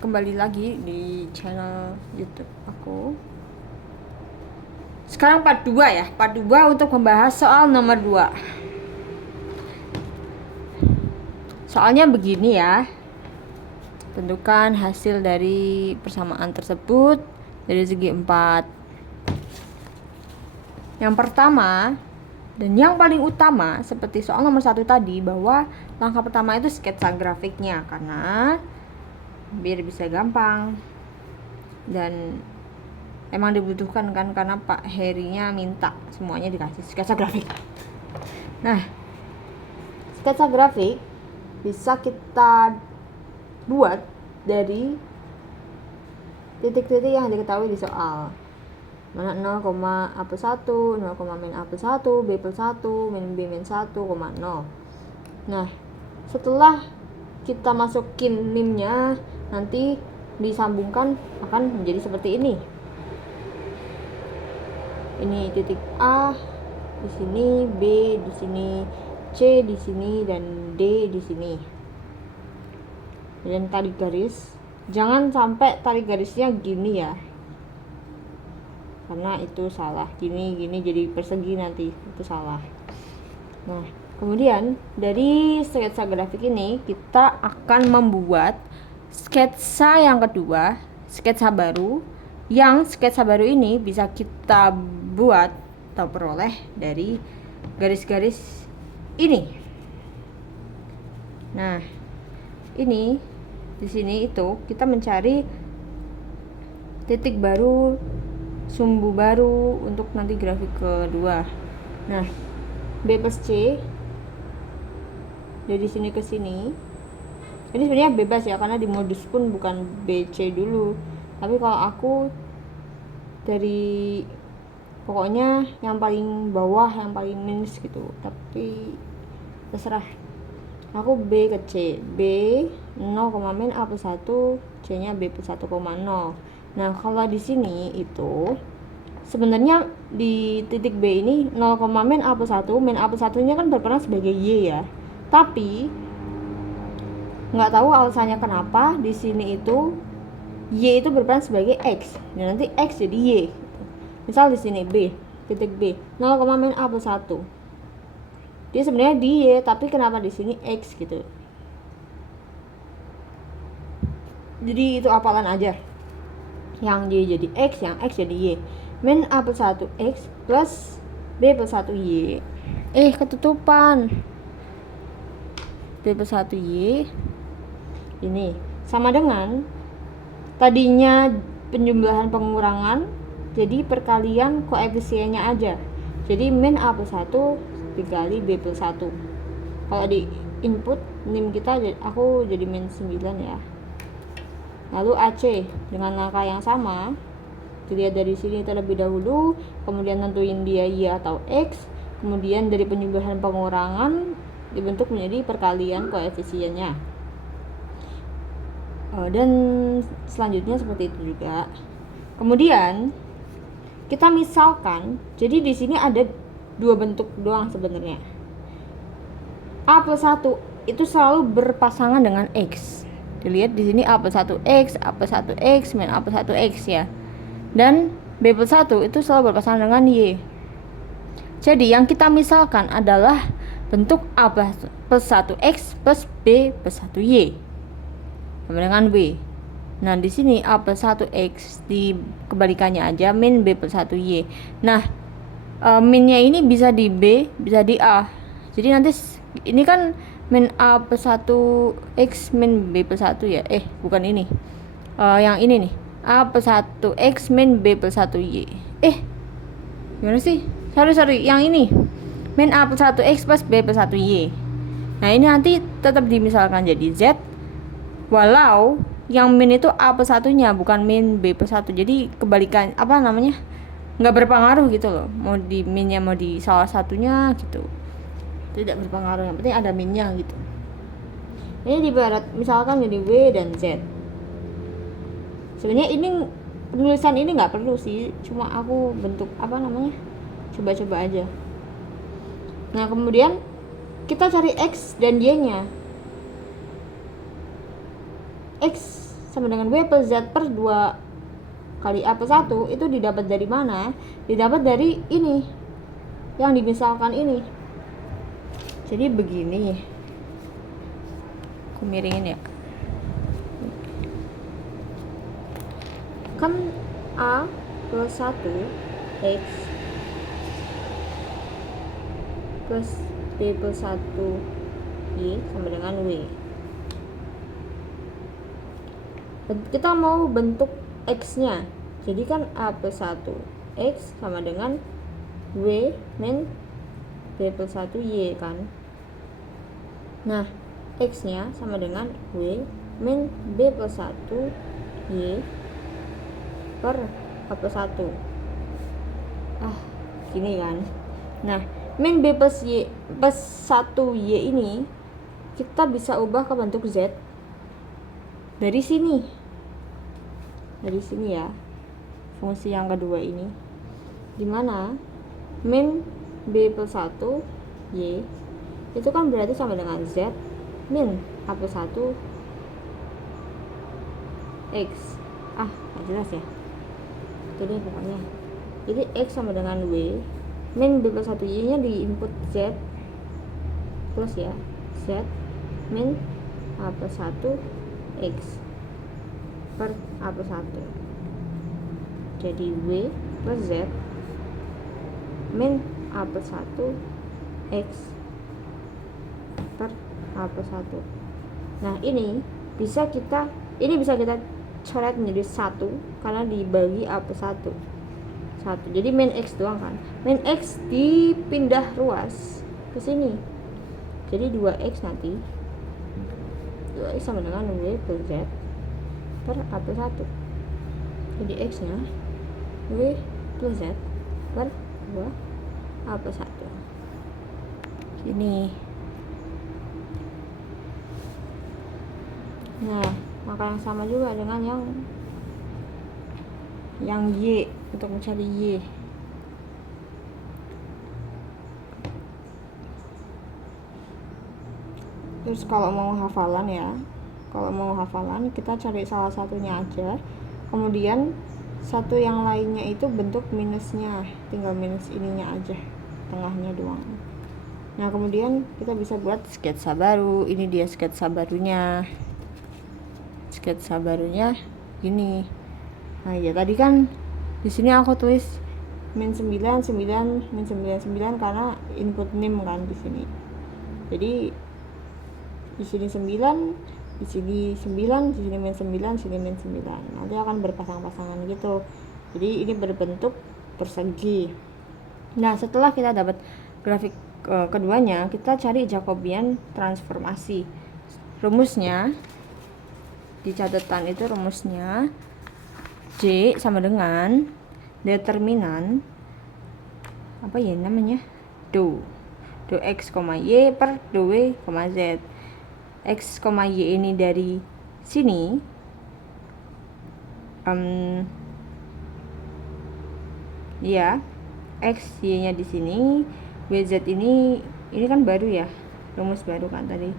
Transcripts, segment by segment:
kembali lagi di channel YouTube aku. Sekarang part 2 ya, part 2 untuk membahas soal nomor 2. Soalnya begini ya. Tentukan hasil dari persamaan tersebut dari segi 4. Yang pertama dan yang paling utama seperti soal nomor 1 tadi, bahwa langkah pertama itu sketsa grafiknya, karena biar bisa gampang dan emang dibutuhkan kan, karena Pak Herinya minta semuanya dikasih sketsa grafik. Nah, sketsa grafik bisa kita buat dari titik-titik yang diketahui di soal. Mana 0, A+1, 0, min A+1, B+1, min B-1, 0. Nah, setelah kita masukin NIM-nya, nanti disambungkan akan menjadi seperti ini. Ini titik A di sini, B di sini, C di sini, dan D di sini. Dan tarik garis. Jangan sampai tarik garisnya gini ya, karena itu salah. Gini jadi persegi nanti, itu salah. Nah, kemudian dari sketsa grafik ini kita akan membuat sketsa yang kedua, sketsa baru. Yang sketsa baru ini bisa kita buat atau peroleh dari garis-garis ini. Nah, ini di sini itu kita mencari titik baru, sumbu baru untuk nanti grafik kedua. Nah, B plus C dari sini ke sini. Ini sebenarnya bebas ya, karena di modus pun bukan BC dulu. Tapi kalau aku dari pokoknya yang paling bawah, yang paling minus gitu. Tapi terserah. Aku B ke C. B 0, min A+1, C-nya B+1,0. Nah, kalau di sini itu sebenarnya di titik B ini 0, min A+1, min A+1-nya kan berperan sebagai Y ya. Tapi nggak tahu alasannya kenapa di sini itu Y itu berperan sebagai X, dan nanti X jadi Y. Misal di sini B, titik B, 0, min A+1. Dia sebenarnya di Y, tapi kenapa di sini X gitu. Jadi itu hafalan aja. Yang Y jadi X, yang X jadi Y. Min A+1 X plus B+1 Y. Ketutupan. B+1 Y ini sama dengan tadinya penjumlahan pengurangan, jadi perkalian koefisiennya aja. Jadi min A+1 dikali B+1. Kalau di input NIM kita, aku jadi min 9 ya. Lalu AC dengan langkah yang sama, dilihat dari sini terlebih dahulu, kemudian tentuin dia Y atau X, kemudian dari penjumlahan pengurangan dibentuk menjadi perkalian koefisiennya. Dan selanjutnya seperti itu juga. Kemudian kita misalkan, jadi di sini ada dua bentuk doang sebenarnya. A+1 itu selalu berpasangan dengan X. Dilihat di sini A+1X, A+1X, min A+1X ya. Dan B+1 itu selalu berpasangan dengan Y. Jadi yang kita misalkan adalah bentuk A+1X plus B+1Y sama dengan B. Nah, di sini A+1X di kebalikannya aja, min B+1Y. Nah, minnya ini bisa di B, bisa di A. Jadi nanti ini kan min A+1X min B+1 ya. Bukan ini. Yang ini nih. A+1X min B+1Y. Gimana sih? Sorry, yang ini. Min A+1X plus B+1Y. Nah, ini nanti tetap dimisalkan jadi Z, walau yang min itu A+1-nya bukan min B+1. Jadi kebalikan nggak berpengaruh gitu loh, mau di minnya mau di salah satunya gitu, tidak berpengaruh, yang penting ada minnya gitu. Ini dibarat misalkan jadi W dan Z. Sebenarnya ini penulisan ini nggak perlu sih, cuma aku bentuk coba-coba aja. Nah, kemudian kita cari X dan Y nya. X sama dengan W plus Z per 2 kali A plus 1 itu didapat dari mana? Didapat dari ini yang dimisalkan ini. Jadi begini, aku miringin ya, kan A plus 1 X plus B plus 1 Y sama dengan W. Kita mau bentuk X nya, jadi kan A plus 1 X sama dengan W min B plus 1 Y kan. Nah, X nya sama dengan W min B plus 1 Y per A plus 1. Gini kan. Nah, min B plus Y plus 1 Y ini kita bisa ubah ke bentuk Z dari sini. Dari sini ya. Fungsi yang kedua ini. Dimana min B plus 1 Y itu kan berarti sama dengan Z min A plus 1 X. Gak jelas ya. Jadi pokoknya, jadi X sama dengan W min B plus 1 Y nya di input Z plus ya Z min A plus 1 X per A plus 1. Jadi W plus Z min A plus 1 X per A plus 1. Nah, ini bisa kita coret menjadi 1 karena dibagi A plus 1. Jadi min X doang kan. Min X dipindah ruas ke sini. Jadi 2X nanti. 2X sama dengan W plus Z per A plus 1. Jadi X nya W plus Z per 2 A plus 1. Gini. Nah, maka yang sama juga dengan yang Y, untuk mencari Y. Terus kalau mau hafalan kita cari salah satunya aja, kemudian satu yang lainnya itu bentuk minusnya, tinggal minus ininya aja, tengahnya doang. Nah, kemudian kita bisa buat sketsa baru. Ini dia sketsa barunya. Sketsa barunya gini. Nah, ya tadi kan di sini aku tulis min 9 min 99 karena input nim kan di sini. Jadi di sini 9, di sini 9, di sini min 9, di sini min 9. Nanti akan berpasang-pasangan gitu. Jadi ini berbentuk persegi. Nah, setelah kita dapat grafik keduanya, kita cari Jacobian transformasi. Rumusnya di catatan itu rumusnya J sama dengan determinan apa ya namanya, do X, Y per do W, Z. X, Y ini dari sini, ya X, Y nya di sini, WZ ini kan baru ya, rumus baru kan tadi,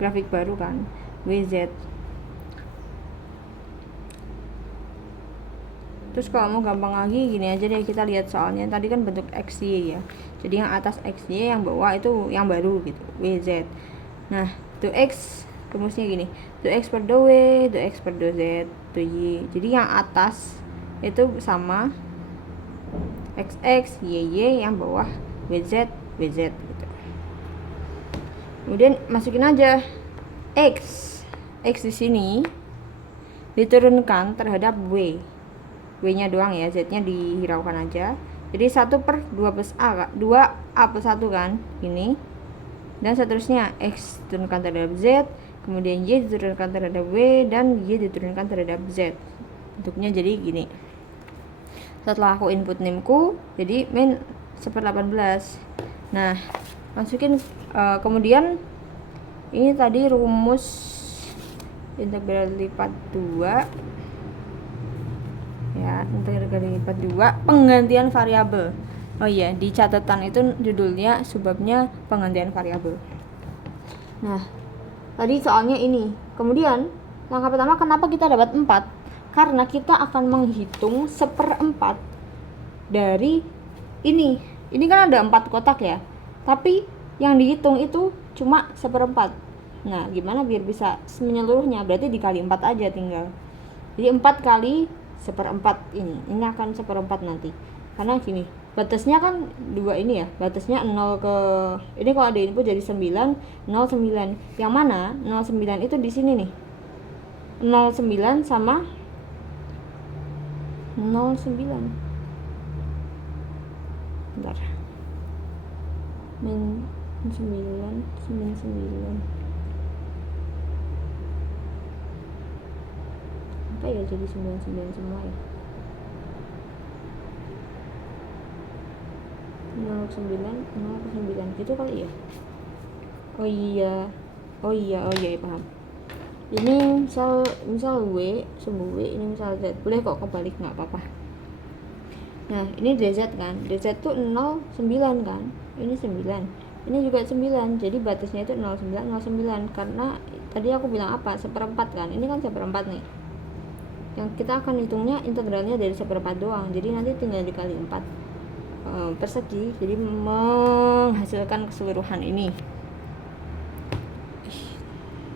grafik baru kan, WZ. Terus kalau mau gampang lagi gini aja deh, kita lihat soalnya tadi kan bentuk XY ya, jadi yang atas XY, yang bawah itu yang baru gitu, WZ. Nah, do X rumusnya gini, do X per do W, do X per do Z, do Y. Jadi yang atas itu sama XX, YY, yang bawah WZ gitu. Kemudian masukin aja X di sini diturunkan terhadap W nya doang ya, Z nya dihiraukan aja. Jadi 1 per 2 plus A, 2A plus 1 kan ini, dan seterusnya X diturunkan terhadap Z, kemudian Y diturunkan terhadap W, dan Y diturunkan terhadap Z. Bentuknya jadi gini. Setelah aku input nimku, jadi min 1/18. Nah, masukin kemudian ini tadi rumus integral lipat 2 ya, integral lipat 2 penggantian variabel. Oh iya, di catatan itu judulnya, subbabnya penggantian variabel. Nah, tadi soalnya ini. Kemudian Langkah pertama, kenapa kita dapat 4? Karena kita akan menghitung 1/4 dari ini. Ini kan ada 4 kotak ya, tapi yang dihitung itu cuma 1/4. Nah, gimana biar bisa menyeluruhnya? Berarti dikali 4 aja tinggal. Jadi 4 kali 1/4 ini akan 1/4 nanti. Karena gini, batasnya kan 2 ini ya, batasnya 0 ke ini kalau ada input jadi 9, 0, 9. Yang mana 0, 9 itu di sini nih. 09 sama 09. Bentar. Min 9, 99. Apa ya jadi 99 semua ya? 09, 09 gitu kali ya? Oh iya, paham. Ini misal W, sumbu W, ini misal Z. Boleh kok kebalik, nggak apa-apa. Nah, ini DZ kan. DZ tuh 09 kan. Ini 9. Ini juga 9. Jadi batasnya itu 09, 09. Karena tadi aku bilang apa? 1/4 kan. Ini kan 1/4 nih. Yang kita akan hitungnya integralnya dari 1/4 doang. Jadi nanti tinggal dikali 4 persegi. Jadi menghasilkan keseluruhan ini.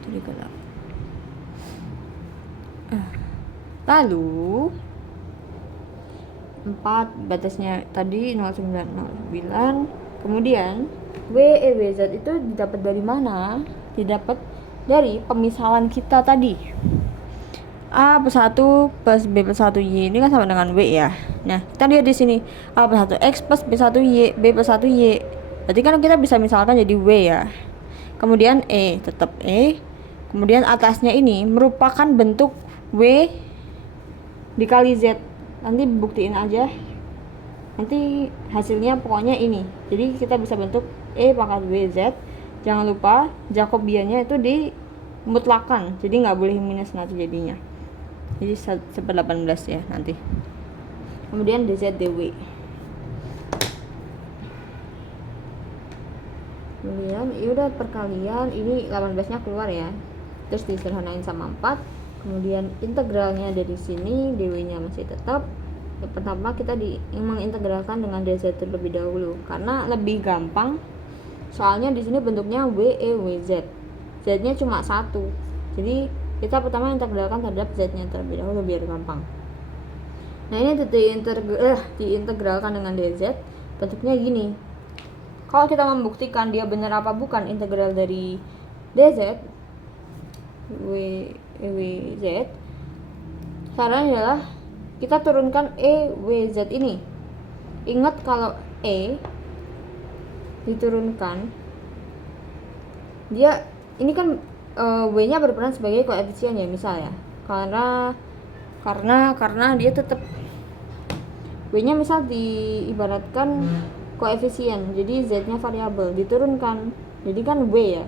Jadi gelap. Lalu 4 batasnya tadi 0909. Kemudian WZ itu didapat dari mana? Didapat dari pemisalan kita tadi. A plus 1 plus B plus 1Y ini kan sama dengan W ya. Nah, kita lihat di sini A plus 1X plus B 1Y, B plus 1Y. Berarti kan kita bisa misalkan jadi W ya. Kemudian tetap E. Kemudian atasnya ini merupakan bentuk W dikali Z. Nanti buktiin aja. Nanti hasilnya pokoknya ini. Jadi kita bisa bentuk E pangkat WZ. Jangan lupa Jacobiannya itu dimutlakan. Jadi nggak boleh minus nanti jadinya. Jadi 1/18 ya nanti. Kemudian DZ DW. Kemudian udah perkalian, ini 18-nya keluar ya. Terus disederhanain sama 4. Kemudian integralnya dari sini, DW-nya masih tetap. Yang pertama kita mengintegralkan dengan DZ terlebih dahulu karena lebih gampang. Soalnya di sini bentuknya WZ. Z-nya cuma 1. Jadi kita pertama integralkan terhadap Z-nya terlebih dahulu biar gampang. Nah, ini diintegralkan dengan DZ, bentuknya gini. Kalau kita membuktikan dia benar apa bukan integral dari DZ WZ, caranya adalah kita turunkan WZ ini. Ingat kalau diturunkan, dia ini kan W-nya berperan sebagai koefisien ya misalnya. Karena dia tetap W-nya misal diibaratkan koefisien. Jadi Z-nya variabel, diturunkan. Jadi kan W ya.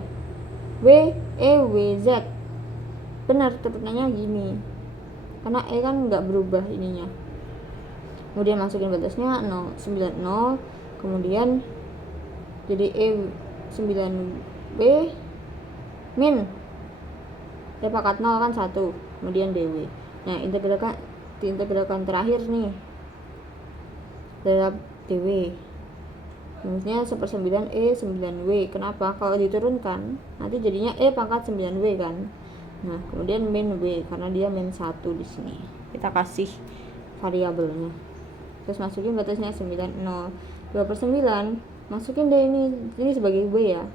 WZ. Benar turunannya gini. Karena kan nggak berubah ininya. Kemudian masukin batasnya 090, kemudian jadi 9B min pangkat 0 kan 1, kemudian DW. Nah, diintegralkan terakhir nih terhadap DW. Maksudnya 1/9 9W. Kenapa? Kalau diturunkan nanti jadinya pangkat 9W kan. Nah, kemudian min W karena dia min 1 di sini. Kita kasih variabelnya. Terus masukin batasnya 90. 2/9 masukin deh ini sebagai W ya.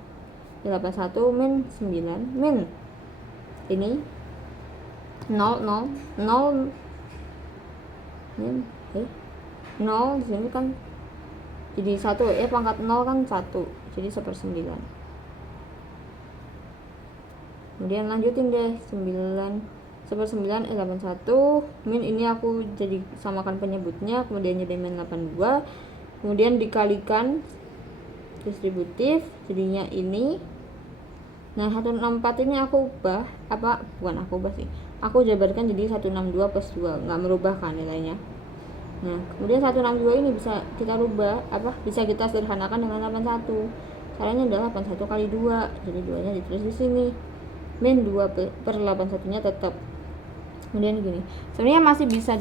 81 min 9 min ini 0 min 0 di sini kan jadi 1 pangkat 0 kan 1, jadi 1/9. Kemudian lanjutin deh 9 1/9 81 min ini aku jadi samakan penyebutnya, kemudian jadi min 82, kemudian dikalikan distributif jadinya ini. Nah, 164 ini aku jabarkan jadi 162 plus 2, nggak merubah kan nilainya. Nah, kemudian 162 ini bisa kita rubah bisa kita sederhanakan dengan 81. Caranya adalah 81 kali 2, jadi 2 nya ditulis di sini. min 2/81 nya tetap. Kemudian gini, sebenarnya masih bisa